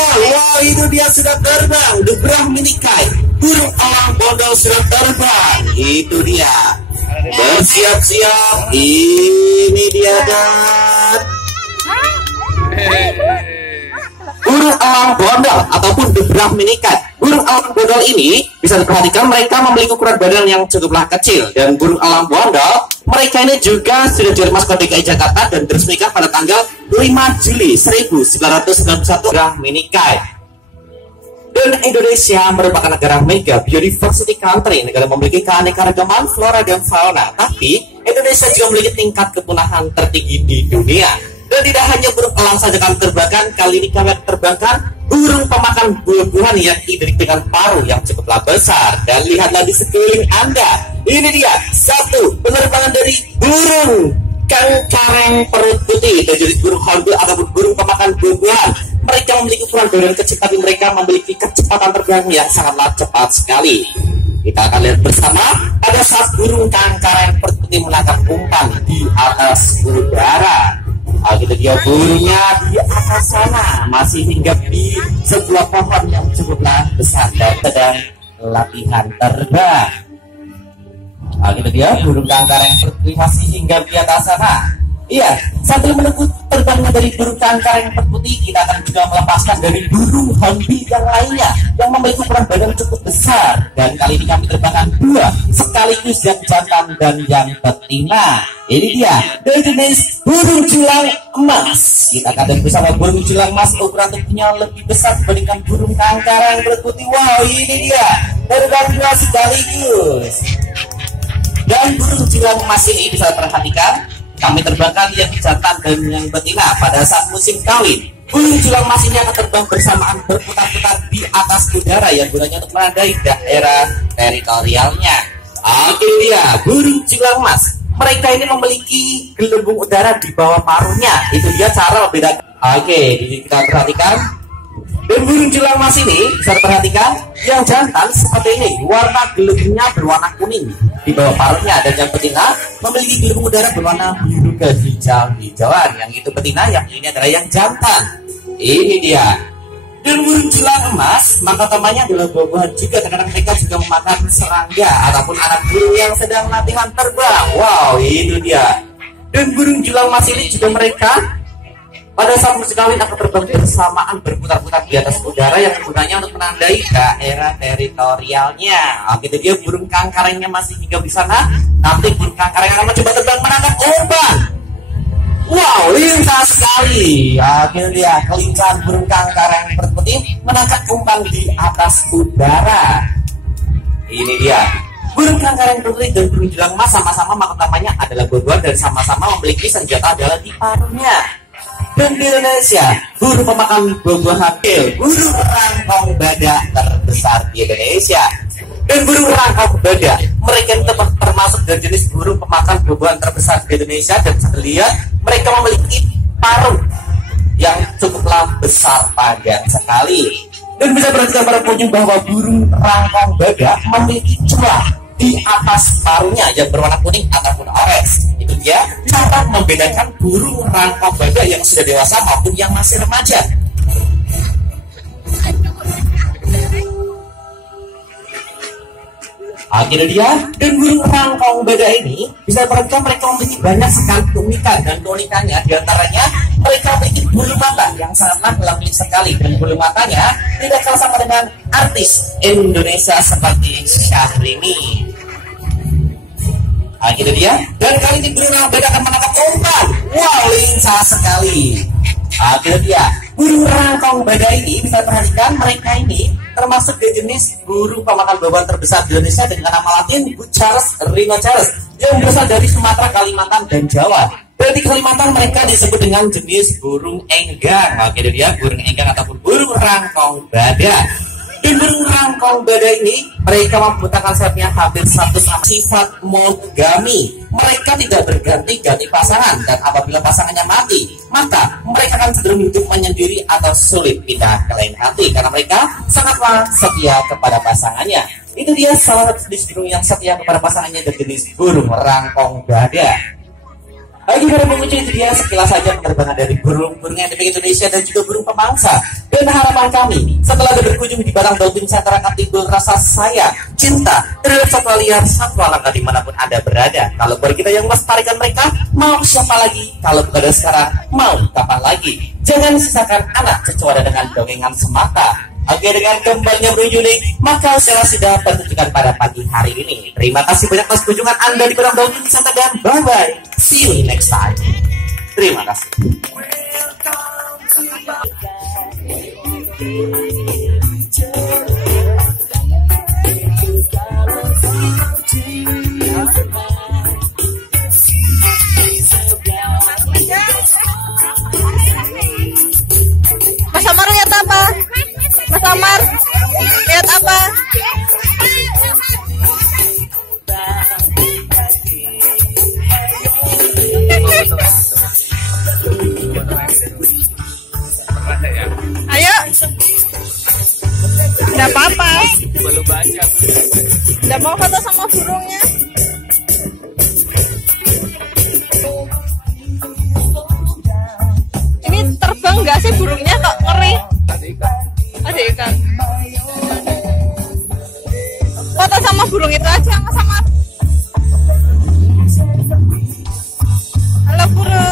bondol. Wow, itu dia sudah terbang. The Brahmini kite. Burung elang bondol sudah terbang. Itu dia. Bersiap-siap. Ini dia dan burung elang bondol ataupun The Brahmini kite. Burung elang bondol ini bisa diperhatikan mereka memiliki ukuran badan yang cukuplah kecil, dan burung elang bondol mereka ini juga sudah jadi maskot DKI Jakarta dan diresmikan pada tanggal 5 Juli 1991. Brahmini kite. Dan Indonesia merupakan negara mega biodiversity country, negara memiliki keanekaragaman flora dan fauna. Tapi Indonesia juga memiliki tingkat kepunahan tertinggi di dunia. Dan tidak hanya burung elang saja kami terbangkan, kali ini kami terbangkan burung pemakan buah-buahan yang identik dengan paruh yang cukuplah besar. Dan lihatlah di sekeliling Anda, ini dia satu penerbangan dari burung kangkareng perut putih dan jadi burung hornbill ataupun burung pemakan buah-buahan. Mereka memiliki ukuran badan kecil, tapi mereka memiliki kecepatan terbang yang sangatlah cepat sekali. Kita akan lihat bersama pada saat burung kangkareng perut putih menangkap umpan di atas udara. Gitu dia burungnya di atas sana masih hinggap di sebuah pohon yang cukuplah besar dan sedang latihan terbang. Gitu dia burung kangkareng perut putih masih hinggap di atas sana. Iya, sambil menunggu terbangnya dari burung kangkareng perut putih, kita akan juga melepaskan dari burung hornbill yang lainnya yang memiliki ukuran badan cukup besar. Dan kali ini kami terbangkan dua sekaligus, yang jantan dan yang betina. Ini dia dari jenis burung julang emas. Kita akan lihat bersama burung julang emas, ukuran tubuhnya lebih besar dibandingkan burung kangkareng perut putih. Wow, ini dia terbang dua sekaligus. Dan burung julang emas ini bisa perhatikan, kami terbangkan yang jantan dan yang betina pada saat musim kawin. Burung julang emas ini akan terbang bersamaan berputar-putar di atas udara yang gunanya untuk menandai daerah teritorialnya. Oke dia, burung julang emas. Mereka ini memiliki gelembung udara di bawah paruhnya. Itu dia cara membedakan. Oke, kita perhatikan. Dan burung julang emas ini bisa diperhatikan, yang jantan seperti ini, warna gelembungnya berwarna kuning di bawah paruhnya, dan yang betina memiliki gelembung udara berwarna biru kehijau-hijauan. Yang itu betina, yang ini adalah yang jantan. Ini dia. Dan burung julang emas, maka temannya adalah buah-buahan juga. Terkadang mereka juga memakan serangga ataupun anak burung yang sedang latihan terbang. Wow, itu dia. Dan burung julang emas ini juga mereka pada saat musim kawin akan terbang bersamaan berputar-putar di atas udara yang gunanya untuk menandai daerah teritorialnya. Gitu dia, burung kangkarengnya masih hinggap di sana. Nanti burung kangkareng akan mencoba terbang menangkap umpan. Wow, lincah sekali. Gitu dia, kelincahan burung kangkareng perut putih menangkap umpan di atas udara. Ini dia. Burung kangkareng perut putih dan burung julang emas sama-sama mahkotanya adalah buah-buahan dan sama-sama memiliki senjata adalah di paruhnya. Dan di Indonesia, burung pemakan buah-buahan, burung rangkong badak terbesar di Indonesia. Dan burung rangkong badak, mereka termasuk dari jenis burung pemakan buah-buahan terbesar di Indonesia. Dan bisa dilihat, mereka memiliki paruh yang cukuplah besar, panjang sekali. Dan bisa perhatikan para pengunjung bahwa burung rangkong badak memiliki celah di atas paruhnya yang berwarna kuning ataupun orange. Itu dia cara membedakan burung rangkong badak yang sudah dewasa maupun yang masih remaja. Akhirnya dia, dan burung rangkong badak ini bisa diperhatikan mereka memiliki banyak sekali keunikan, dan keunikannya diantaranya mereka memiliki bulu mata yang sangatlah gelap sekali, dan bulu matanya tidak kalah sama dengan artis Indonesia seperti Syahrini. Akhirnya dia, dan kali ini burung rangkong badak akan menangkap umpan. Wow, lincah sekali. Akhirnya dia, burung rangkong badak ini bisa perhatikan mereka ini termasuk di jenis burung pemakan buah-buahan terbesar di Indonesia dengan nama latin Bucharus rhinoceros yang berasal dari Sumatera, Kalimantan, dan Jawa. Dan di Kalimantan mereka disebut dengan jenis burung enggang. Akhirnya dia, burung enggang ataupun burung rangkong badak. Di burung rangkong badak ini, mereka membentangkan sayapnya hampir 100 sama sifat monogami. Mereka tidak berganti-ganti pasangan, dan apabila pasangannya mati, maka mereka akan cenderung hidup menyendiri atau sulit pindah ke lain hati, karena mereka sangatlah setia kepada pasangannya. Itu dia salah satu jenis burung yang setia kepada pasangannya, dari jenis burung rangkong badak. Bagi para pengunjung itu dia sekilas saja penerbangan dari burung-burung endemik Indonesia dan juga burung pemangsa. Dan harapan kami setelah berkunjung di Batam Dolphin Center akan timbul rasa sayang, cinta terhadap satwa liar, satwa langka dimanapun Anda berada. Kalau buat kita yang melestarikan mereka, mau siapa lagi? Kalau bukan dari sekarang, mau kapan lagi? Jangan sisakan anak kecuali dengan dongengan semata. Oke, dengan kembalinya Bro Yulik, maka saya sudah pertunjukan pada pagi hari ini. Terima kasih banyak atas kunjungan Anda di Batam Dolphin Center dan bye-bye. See you next time. Terima kasih. Mas Amar lihat apa? Mas Amar lihat apa? Ayo. Tidak apa-apa. Belum baca. Tidak mau foto sama burungnya. Ini terbang nggak sih burungnya? Kok ngeri? Ada ikan. Foto sama burung itu aja, Mas Amar. Halo burung.